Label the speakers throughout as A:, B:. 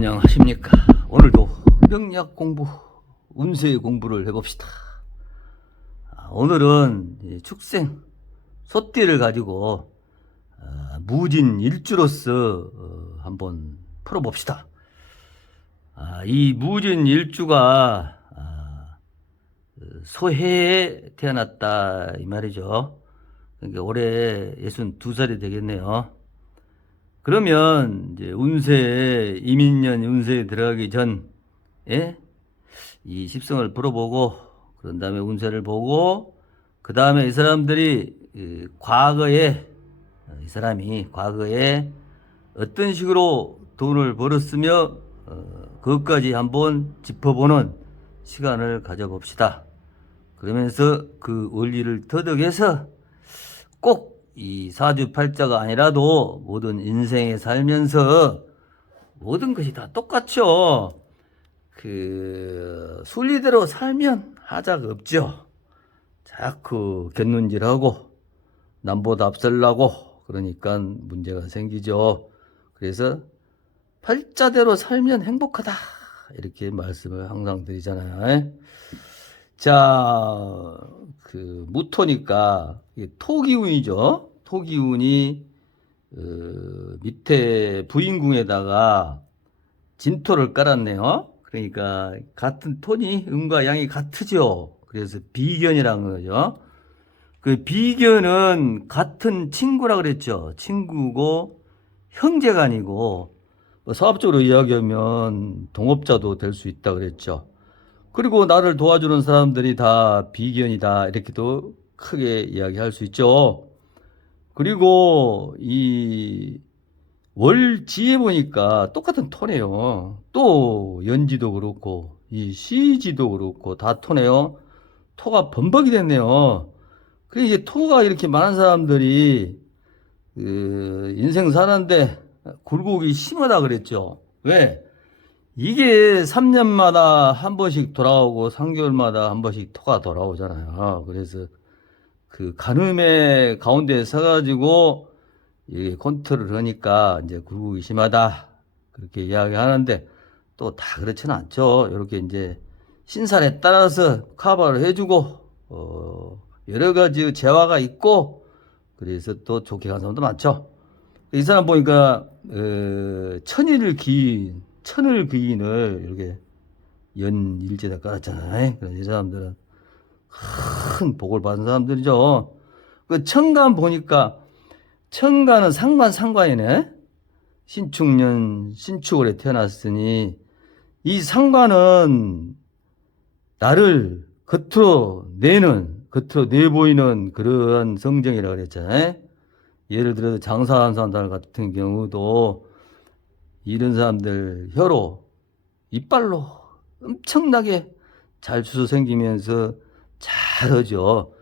A: 안녕하십니까. 오늘도 명약 공부, 운세 공부를 해봅시다. 아, 오늘은 이 축생, 소띠를 가지고 아, 무진 일주로서 어, 한번 풀어봅시다. 아, 이 무진 일주가 소해에 태어났다 이 말이죠. 그러니까 올해 62살이 되겠네요. 그러면 이제 운세 이민년 운세에 들어가기 전에 이 십성을 풀어보고 그런 다음에 운세를 보고 그 다음에 이 사람들이 이 과거에 이 사람이 과거에 어떤 식으로 돈을 벌었으며 어, 그것까지 한번 짚어보는 시간을 가져봅시다. 그러면서 그 원리를 터득해서 꼭 이 사주팔자가 아니라도 모든 인생에 살면서 모든 것이 다 똑같죠. 그 순리대로 살면 하자가 없죠. 자꾸 곁눈질하고 남보다 앞설라고 그러니까 문제가 생기죠. 그래서 팔자대로 살면 행복하다 이렇게 말씀을 항상 드리잖아요. 자, 그 무토니까 토기운이죠. 토기운이 어, 밑에 부인궁에다가 진토를 깔았네요. 그러니까 같은 톤이 음과 양이 같으죠. 그래서 비견이라는 거죠. 그 비견은 같은 친구라 그랬죠. 친구고 형제가 아니고 뭐 사업적으로 이야기하면 동업자도 될 수 있다 그랬죠. 그리고 나를 도와주는 사람들이 다 비견이다 이렇게도 크게 이야기할 수 있죠. 그리고 이 월지에 보니까 똑같은 토네요. 또 연지도 그렇고 이 시지도 그렇고 다 토네요. 토가 범벅이 됐네요. 그 이제 토가 이렇게 많은 사람들이 그 인생 사는데 굴곡이 심하다 그랬죠. 왜? 이게 3년마다 한 번씩 돌아오고 3개월마다 한 번씩 토가 돌아오잖아요. 그래서 그 가늠의 가운데 서가지고 이게 컨트롤을 하니까 이제 굴곡이 심하다. 그렇게 이야기하는데 또 다 그렇지는 않죠. 이렇게 이제 신살에 따라서 커버를 해주고, 어, 여러 가지 재화가 있고, 그래서 또 좋게 간 사람도 많죠. 이 사람 보니까, 어, 천일 기인, 천을 기인을 이렇게 연 일제다 깔았잖아요. 그래서 이 사람들은 큰 복을 받은 사람들이죠. 그 천간 보니까 천간은 상관 상관이네. 신축년 신축월에 태어났으니 이 상관은 나를 겉으로 내는 겉으로 내보이는 그러한 성정이라 그랬잖아요. 예를 들어서 장사하는 사람들 같은 경우도 이런 사람들 혀로 이빨로 엄청나게 잘 주워 생기면서 잘하죠.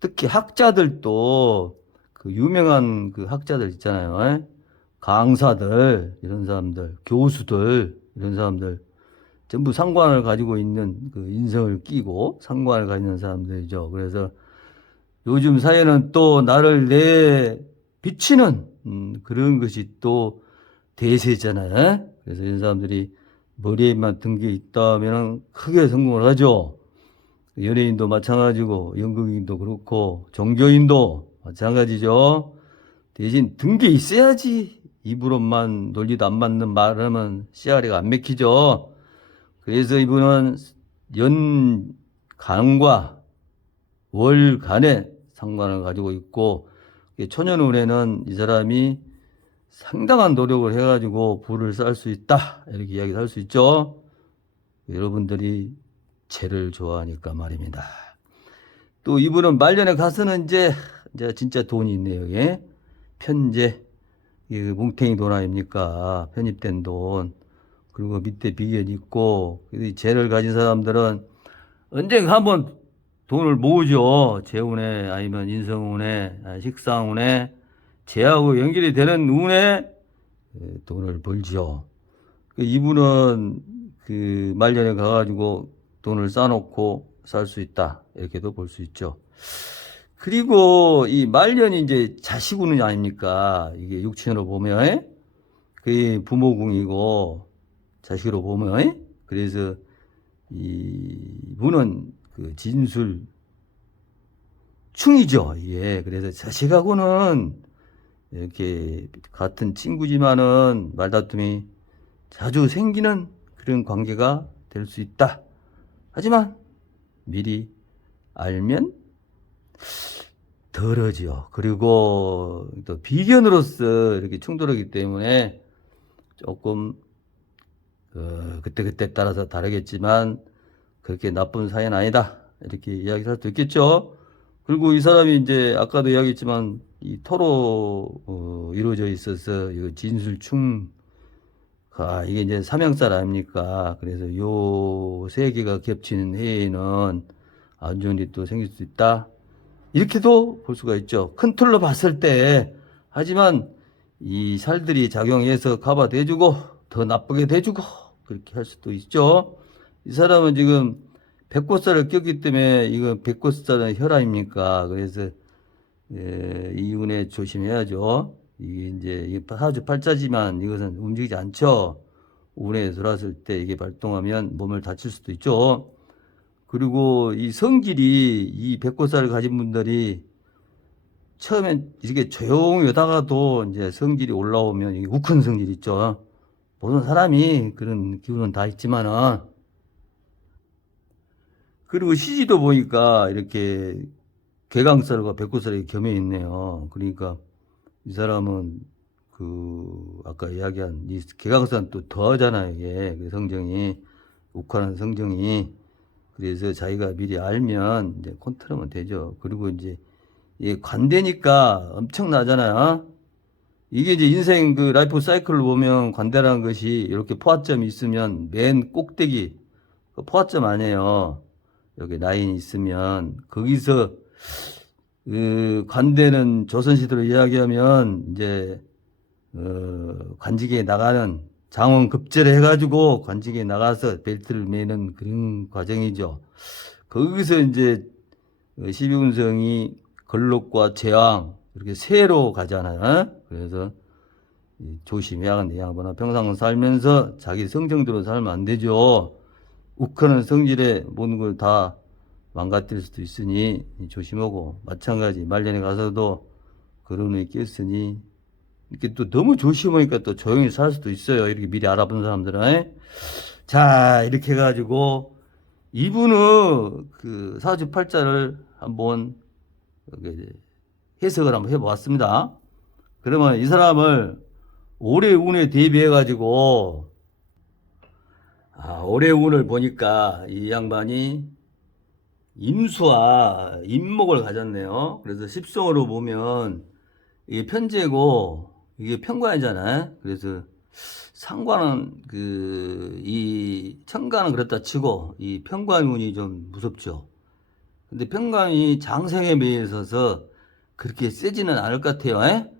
A: 특히 학자들도 그 유명한 그 학자들 있잖아요. 강사들 이런 사람들, 교수들 이런 사람들 전부 상관을 가지고 있는 그 인성을 끼고 상관을 가지는 사람들이죠. 그래서 요즘 사회는 또 나를 내 비치는 음, 그런 것이 또 대세잖아요. 그래서 이런 사람들이 머리에만 든 게 있다면 크게 성공을 하죠. 연예인도 마찬가지고 연극인도 그렇고 종교인도 마찬가지죠. 대신 든 게 있어야지 입으로만 논리도 안 맞는 말을 하면 씨알이가 안 맥히죠. 그래서 이분은 연간과 월간의 상관을 가지고 있고 초년운에는 이 사람이 상당한 노력을 해가지고 부를 쌓을 수 있다 이렇게 이야기를 할 수 있죠. 여러분들이 재를 좋아하니까 말입니다. 또 이분은 말년에 가서는 이제 이제 진짜 돈이 있네요. 여기 편제 그 뭉탱이 돈 아닙니까? 편입된 돈 그리고 밑에 비견 있고 이 재를 가진 사람들은 언젠가 한번 돈을 모으죠. 재운에 아니면 인성운에 아, 식상운에 재하고 연결이 되는 운에 에, 돈을 벌죠. 그 이분은 그 말년에 가가지고 돈을 쌓아놓고 살 수 있다 이렇게도 볼 수 있죠. 그리고 이 말년이 이제 자식운이 아닙니까? 이게 육친으로 보면 그 부모궁이고 자식으로 보면 에? 그래서 이분은 그 진술 충이죠. 예. 그래서 자식하고는 이렇게 같은 친구지만은 말다툼이 자주 생기는 그런 관계가 될 수 있다. 하지만 미리 알면 덜하지요. 그리고 또 비견으로서 이렇게 충돌하기 때문에 조금 어, 그때 그때 따라서 다르겠지만 그렇게 나쁜 사이는 아니다. 이렇게 이야기할 수도 있겠죠. 그리고 이 사람이 이제 아까도 이야기했지만 이 토로 어, 이루어져 있어서 이 진술충 아, 이게 이제 삼형살 아닙니까? 그래서 요 세 개가 겹치는 해에는 안 좋은 또 생길 수 있다. 이렇게도 볼 수가 있죠. 큰 틀로 봤을 때 하지만 이 살들이 작용해서 커버 돼주고 더 나쁘게 돼주고 그렇게 할 수도 있죠. 이 사람은 지금 백꽃살을 꼈기 때문에 이거 백꽃살은 혈압입니까? 그래서 예, 이운에 조심해야죠. 이게 이제 사주 팔자지만 이것은 움직이지 않죠. 운에 들어왔을 때 이게 발동하면 몸을 다칠 수도 있죠. 그리고 이 성질이 이 백꽃살을 가진 분들이 처음엔 이렇게 조용히 하다가도 이제 성질이 올라오면 이게 우큰 성질 있죠. 모든 사람이 그런 기운은 다 있지만은 그리고 시지도 보니까 이렇게 개강살과 백꽃살이 겸해 있네요. 그러니까 이 사람은 그 아까 이야기한 이 개강살은 또 더하잖아요. 이게 그 성정이 욱하는 성정이 그래서 자기가 미리 알면 이제 컨트롤하면 되죠. 그리고 이제 이 관대니까 엄청나잖아요. 이게 이제 인생 그 라이프 사이클을 보면 관대라는 것이 이렇게 포화점이 있으면 맨 꼭대기 그 포화점 아니에요. 여기 라인이 있으면 거기서 그 관대는 조선시대로 이야기하면 이제 어 관직에 나가는 장원 급제를 해가지고 관직에 나가서 벨트를 매는 그런 과정이죠. 거기서 이제 12운성이 걸록과 제왕 이렇게 세로 가잖아요. 그래서 이 조심해야 양반아 평생 살면서 자기 성정대로 살면 안 되죠. 욱하는 성질에 모든 걸 다 망가뜨릴 수도 있으니 조심하고 마찬가지 말년에 가서도 그런 에 꼈으니 이렇게 또 너무 조심하니까 또 조용히 살 수도 있어요. 이렇게 미리 알아본 사람들은. 자, 이렇게 해가지고 이분은 그 사주팔자를 한번 해석을 한번 해보았습니다. 그러면 이 사람을 올해 운에 대비해가지고 아, 올해 운을 보니까 이 양반이 임수와 임목을 가졌네요. 그래서 십성으로 보면 이게 편제고 이게 편관이잖아요. 그래서 상관은 그 이 천간은 그렇다 치고 이 편관운이 좀 무섭죠. 근데 편관이 장생에 있어서 그렇게 세지는 않을 것 같아요. 에?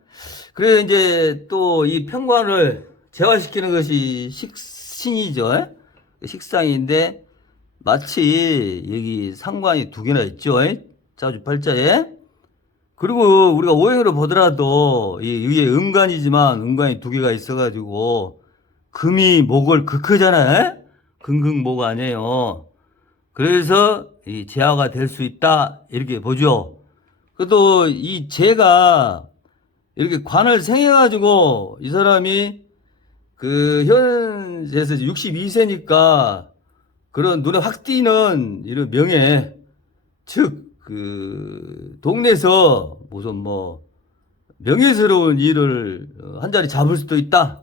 A: 그래 이제 또 이 편관을 재화시키는 것이 식신이죠. 에? 식상인데 마치 여기 상관이 두 개나 있죠. 에? 자주 팔자에. 그리고 우리가 오행으로 보더라도 이 위에 음간이지만 음간이 두 개가 있어가지고 금이 목을 극크잖아요. 금극목 아니에요. 그래서 이 재화가 될 수 있다 이렇게 보죠. 그래도 이 재가 이렇게 관을 생해가지고 이 사람이 그 현재에서 62세니까 그런 눈에 확 띄는 이런 명예 즉 그 동네에서 무슨 뭐 명예스러운 일을 어, 한 자리 잡을 수도 있다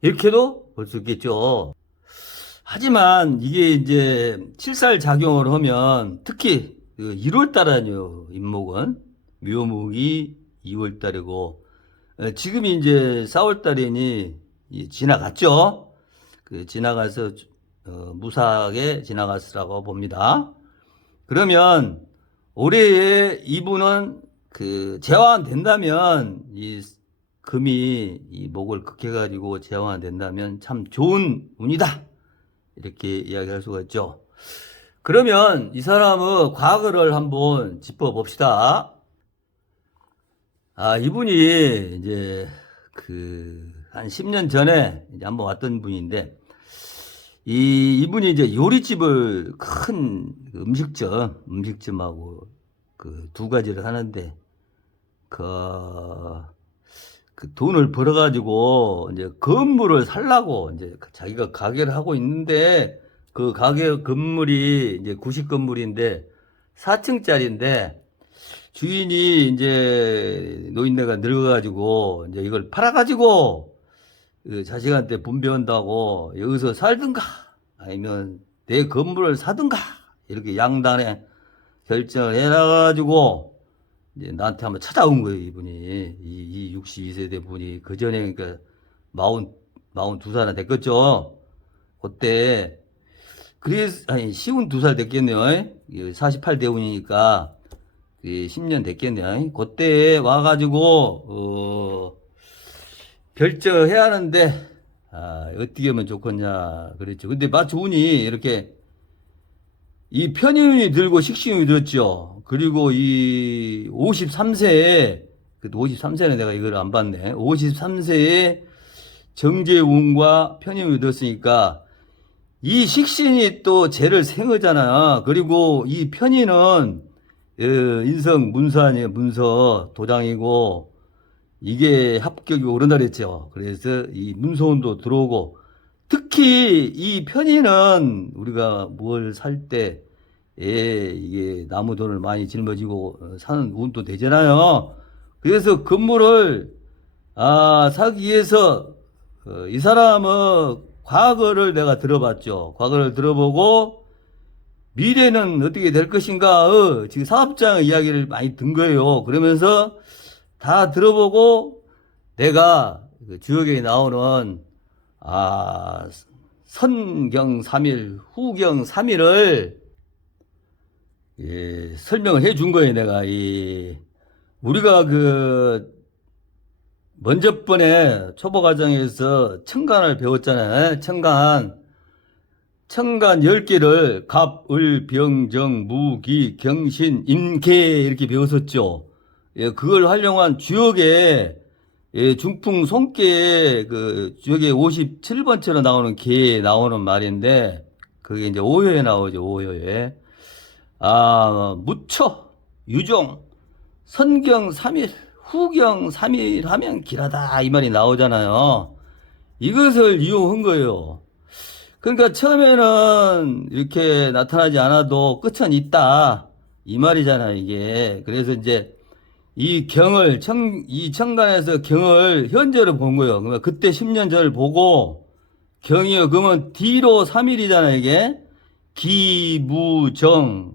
A: 이렇게도 볼 수 있겠죠. 하지만 이게 이제 칠살 작용을 하면 특히 그 1월 달아요 임목은 묘목이 2월 달이고 에, 지금이 이제 4월 달이니 이 지나갔죠. 그 지나가서 어, 무사하게 지나갔으라고 봅니다. 그러면 올해에 이분은 그 재환된다면 이 금이 이 목을 극해가지고 재환된다면 참 좋은 운이다 이렇게 이야기할 수가 있죠. 그러면 이 사람의 과거를 한번 짚어봅시다. 아 이분이 이제 그 한 10년 전에 이제 한번 왔던 분인데 이, 이분이 이제 요리집을 큰 음식점, 음식점하고 그 두 가지를 하는데, 그, 그 돈을 벌어가지고 이제 건물을 살라고 이제 자기가 가게를 하고 있는데 그 가게 건물이 이제 구식 건물인데 4층짜리인데 주인이 이제 노인네가 늙어가지고 이제 이걸 팔아가지고 그 자식한테 분배한다고 여기서 살든가 아니면 내 건물을 사든가 이렇게 양단에 결정을 해놔가지고 이제 나한테 한번 찾아온 거예요 이분이. 이, 이 62세대 분이. 그 전에 그러니까 마흔 마흔 두 살이나 됐겠죠. 그때 그래서 아니 쉬운 두 살 됐겠네요. 48대운이니까. 10년 됐겠네요. 그때 와가지고 어 결정을 해야 하는데 아, 어떻게 하면 좋겠냐 그랬죠. 근데 마치 운이 이렇게 이 편의운이 들고 식신운이 들었죠. 그리고 이 53세에 그 53세는 내가 이걸 안 봤네. 53세에 정제운과 편의운이 들었으니까 이 식신이 또 죄를 생하잖아. 그리고 이 편의는 어, 인성 문서 아니에요. 문서 도장이고 이게 합격이고 그런다 그랬죠. 그래서 이 문서운도 들어오고 특히 이 편의는 우리가 뭘 살 때 예, 이게 나무 돈을 많이 짊어지고 어, 사는 운도 되잖아요. 그래서 건물을 아, 사기 위해서 어, 이 사람은 과거를 내가 들어봤죠. 과거를 들어보고 미래는 어떻게 될 것인가 어, 지금 사업장 이야기를 많이 든 거예요. 그러면서 다 들어보고 내가 그 주역에 나오는 아 선경 3일, 후경 3일을 예, 설명을 해 준 거예요, 내가 이 우리가 그 먼저 번에 초보 과정에서 청간을 배웠잖아요. 청간 청간 10개를 갑, 을, 병, 정, 무, 기, 경신, 임계 이렇게 배웠었죠. 예, 그걸 활용한 주역에 예, 중풍 손께 그 주역에 57번째로 나오는 개에 나오는 말인데 그게 이제 5호에 나오죠. 5호에. 아, 무처, 유종, 선경 3일, 후경 3일 하면 길하다 이 말이 나오잖아요. 이것을 이용한 거예요. 그러니까 처음에는 이렇게 나타나지 않아도 끝은 있다. 이 말이잖아요, 이게. 그래서 이제 이 경을 청, 이 청간에서 경을 현재로 본 거예요. 그러면 그때 10년 전을 보고 경이요. 그러면 뒤로 3일이잖아요, 이게. 기무정.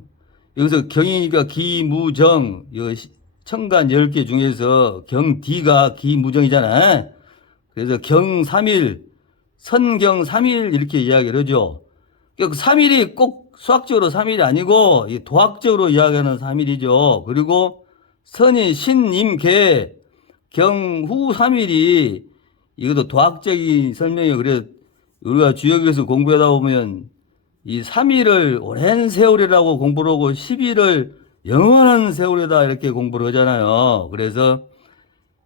A: 여기서 경이니까 기무정. 이 청간 10개 중에서 경 D가 기무정이잖아요. 그래서 경 3일, 선경 3일 이렇게 이야기를 하죠. 그 3일이 꼭 수학적으로 3일이 아니고 도학적으로 이야기하는 3일이죠. 그리고 선이 신임계 경후 3일이 이것도 도학적인 설명이에요. 그래서 우리가 주역에서 공부하다 보면 이 3일을 오랜 세월이라고 공부를 하고 10일을 영원한 세월이다 이렇게 공부를 하잖아요. 그래서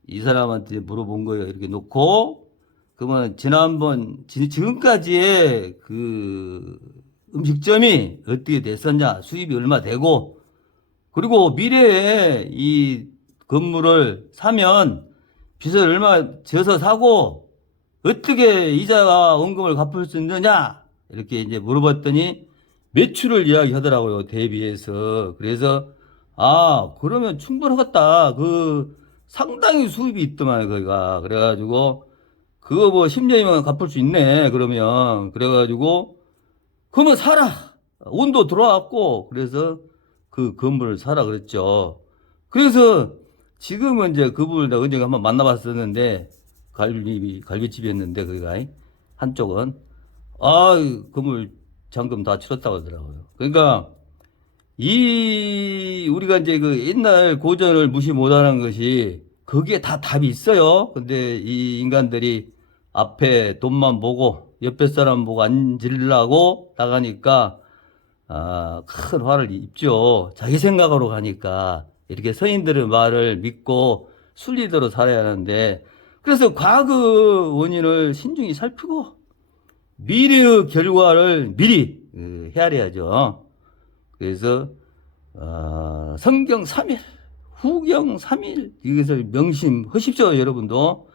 A: 이 사람한테 물어본 거예요. 이렇게 놓고 그러면 지난번 지- 지금까지의 그 음식점이 어떻게 됐었냐 수입이 얼마 되고 그리고 미래에 이 건물을 사면 빚을 얼마 져서 사고 어떻게 이자와 원금을 갚을 수 있느냐? 이렇게 이제 물어봤더니 매출을 이야기하더라고요 대비해서. 그래서 아 그러면 충분하겠다. 그 상당히 수입이 있더만 거기가. 그래가지고 그거 뭐 10년이면 갚을 수 있네 그러면. 그래가지고 그러면 사라. 온도 들어왔고. 그래서 그 건물을 사라 그랬죠. 그래서 지금은 이제 그분을 내가 언제 한번 만나봤었는데 갈비 갈비집이었는데 거기가 한쪽은. 아 건물 잔금 다 치렀다고 하더라고요. 그러니까 이 우리가 이제 그 옛날 고전을 무시 못하는 것이 거기에 다 답이 있어요. 근데 이 인간들이 앞에 돈만 보고 옆에 사람 보고 앉으려고 나가니까 아, 큰 화를 입죠. 자기 생각으로 가니까 이렇게 서인들의 말을 믿고 순리대로 살아야 하는데 그래서 과거 원인을 신중히 살피고 미래의 결과를 미리 어, 헤아려야죠. 그래서 어, 성경 3일, 후경 3일 이것을 명심하십시오, 여러분도.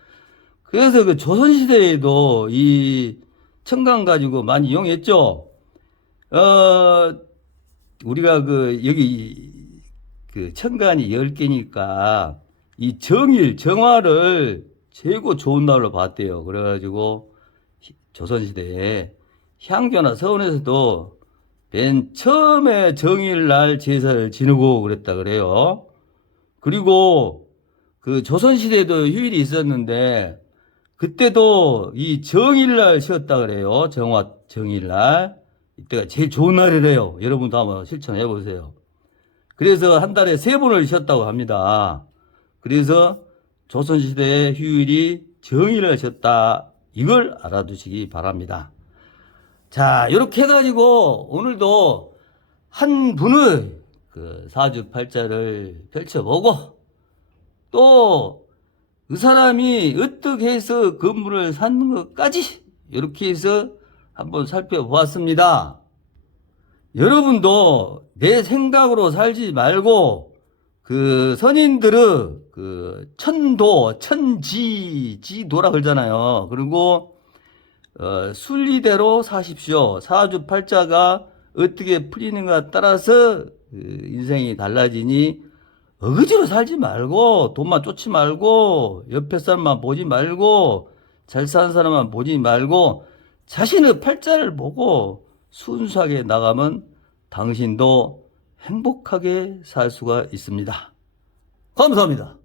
A: 그래서 그 조선시대에도 이 청강 가지고 많이 이용했죠. 어, 우리가 그 여기 그 천간이 10개니까 이 정일, 정화를 최고 좋은 날로 봤대요. 그래가지고 히- 조선시대에 향교나 서원에서도 맨 처음에 정일 날 제사를 지내고 그랬다 그래요. 그리고 그 조선시대에도 휴일이 있었는데 그때도 이 정일날 쉬었다 그래요. 정화 정일날. 이때가 제일 좋은 날이래요. 여러분도 한번 실천해 보세요. 그래서 한 달에 세 번을 쉬었다고 합니다. 그래서 조선시대의 휴일이 정일을 쉬었다. 이걸 알아두시기 바랍니다. 자, 이렇게 해가지고 오늘도 한 분의 그 사주팔자를 펼쳐보고 또 그 사람이 어떻게 해서 건물을 샀는 것까지 이렇게 해서 한번 살펴보았습니다. 여러분도 내 생각으로 살지 말고 그 선인들의 그 천도, 천지, 지도라 그러잖아요. 그리고 어, 순리대로 사십시오. 사주 팔자가 어떻게 풀리는가 따라서 그 인생이 달라지니 어거지로 살지 말고 돈만 쫓지 말고 옆에 사람만 보지 말고 잘 사는 사람만 보지 말고 자신의 팔자를 보고 순수하게 나가면 당신도 행복하게 살 수가 있습니다. 감사합니다.